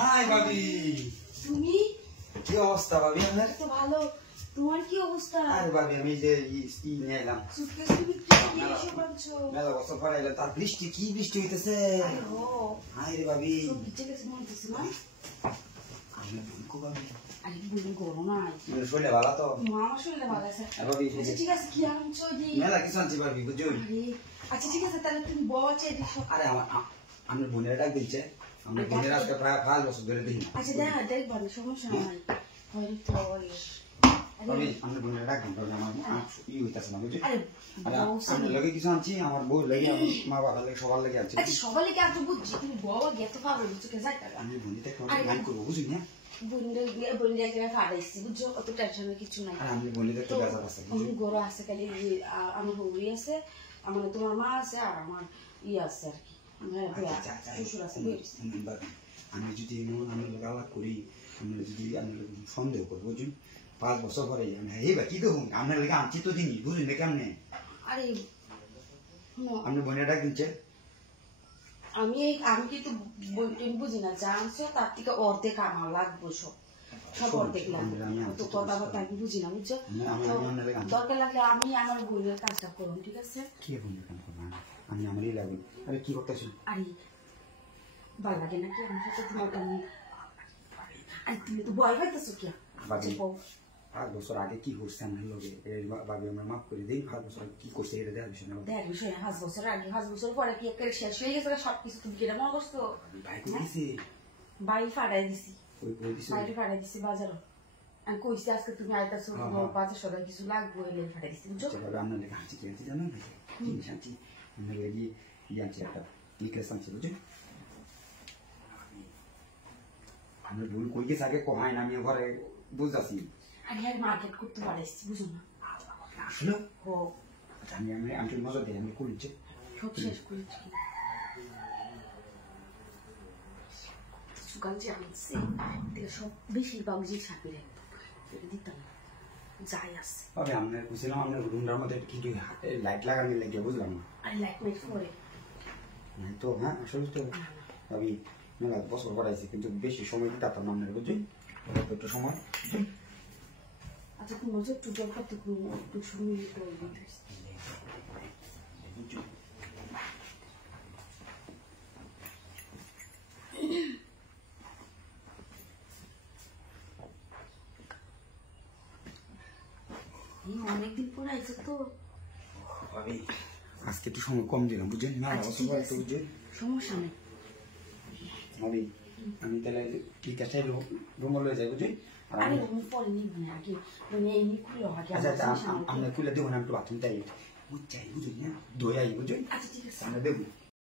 High ভাবি, তুমি কি অবস্থা ভাবি আপনার? তো ভালো। তোমার কি অবস্থা? আরে ভাবি আমি যে নিয়ে এলাম সুটকেস তুমি কি এসে বলছো? মেলা বছর পরে এলাম, তার বৃষ্টি কি বৃষ্টি হইতেছে। ও হাই রে ভাবি, সব বিচে গেছে মনে হচ্ছে না? আমি ভুলকো ভাবি, আরে বলি গরম না। মানে শরীরে ভালো তো? মা আমার শরীরে ভালো আছে। ভাবি আচ্ছা ঠিক আছে, কি আনছো দি? মেলা কিছু আনছি ভাবি, বুঝছো? আরে আচ্ছা ঠিক আছে, তাহলে তুমি বলছো এটি সব। আরে আমার বোনের ডাক দিচ্ছে, আমার বোনের আজকে প্রায় 5 বছর ধরে দেখি। আচ্ছা দেখবা না, সমস্যা নাই। হয়তো ভাবি আমার বোনের ডাক দিন, ভাবি আমার হইতাছে না, বুঝছো? আরে আমি লগে কিছু আনছি, আমার বউ লাগে, আমার মা বাবার লাগে, সবার লাগে আনছি। আচ্ছা সবার লেগে আনছো বুঝছি, তুমি বউ গেতো পাবো বুঝছো কে যাই টাকা। আমি বোনিতে একটা গান করবো, বুঝলি না? বন্ধু এক জায়গায় ফাড়াইছি বুঝছো, অত টেনশনের কিছু নাই। আর আমি বোনিতে একটা বেজার আছে, আমি গরু আছে খালি, আমার বউরি আছে, আমার তোমার মা আছে, আর আমার আছে আর কি, শ্বশুর আছে। আমি যদি আমি আলাপ করি, আমি যদি আমি সন্দেহ করবো, বুঝুন 5 বছর পরে আমি এই বা কি দেখুন আপনার লেগে আনছি তো দিনই, বুঝুন না কেমনে? আরে আপনি বোনের ডাক দিচ্ছে। আমি কিন্তু বুঝি না, যা আনছো তার থেকে অর্ধেক আমার লাগবে, সব অর্ধেক লাগবে। তো কথাবার্তা আমি বুঝি না বুঝছো, দরকার লাগলে আমি আমার বোনের কাজটা করুন, ঠিক আছে? কি বোনের কাজ করবো আমি আমারই লাগবে। আরে কি করতেছি? আরে ভালো লাগে নাকি আমার সাথে তোমার? আরে তুমি তো ভয় পাইতেছো কি? 5 বছর আগে কি করছে আমার লগে, ভাবি আমরা মাফ করে দিই। 5 বছর আগে কি করছে এটা দেখার বিষয় না, দেখার বিষয়। 5 বছর আগে 5 বছর পরে কি একটা শেষ হয়ে গেছে সবকিছু? তুমি কি এটা মনে করছো? ভাই কইছি, বাই ফাড়াই দিছি, ওই কই দিছি, বাইরে ফাড়াই দিছি বাজারও। আমি কইছি আজকে তুমি আইতাছো, বাজার সদাই কিছু লাগবে এলে ফাড়াই দিছি বুঝছো? ভাবে আপনার লেগে হাঁচি খেয়েছি জানো না, কি শান্তি আপনার লেগে আনছি একটা নিকলেস আনছি, বুঝছেন? আমি ভুল কই গেছে আগে কমাই না, আমি ঘরে বুঝতেছি। আরে আর মার্কেট করতে পারাইছি বুঝো না আসলে ও আমি আমি আমি মজা দিই, আমি করেছি সব শেষ করেছি। সুগান যে আনছে সব বেশিরভাগ যে ছাপি রাখতো, এটা দিতাম না, যাই আসছে। তবে আমরা বুঝলাম আপনার রুমটার মধ্যে কিন্তু লাইট লাগানো লেগে, বুঝলাম না। আরে লাইট মাইট করে নাই তো, হ্যাঁ আসলে তো আমি মেলা বছর করাইছি, কিন্তু বেশি সময় দিতে পারতাম না আপনার, বুঝছেন? একটু সময়। আচ্ছা তুমি বলছো একটু জল করতে একটু সময় করে দিতে অনেকদিন পরে আইছে তো ভাবি, আজকে একটু সময় কম দিলাম, বুঝছেন? না বুঝছেন, সমস্যা নেই ভাবি। আমি তাহলে ঠিক আছে রুম লয়ে যাই, বুঝছেন? আরে রুম পরে নিব না, আগে মানে এমনি খুলে আগে। আচ্ছা আমরা খুলে দেবো না, একটু বাথরুম তাই বুঝছাই, বুঝুন না দই আই, বুঝছেন? আচ্ছা ঠিক আছে আমরা দেবো।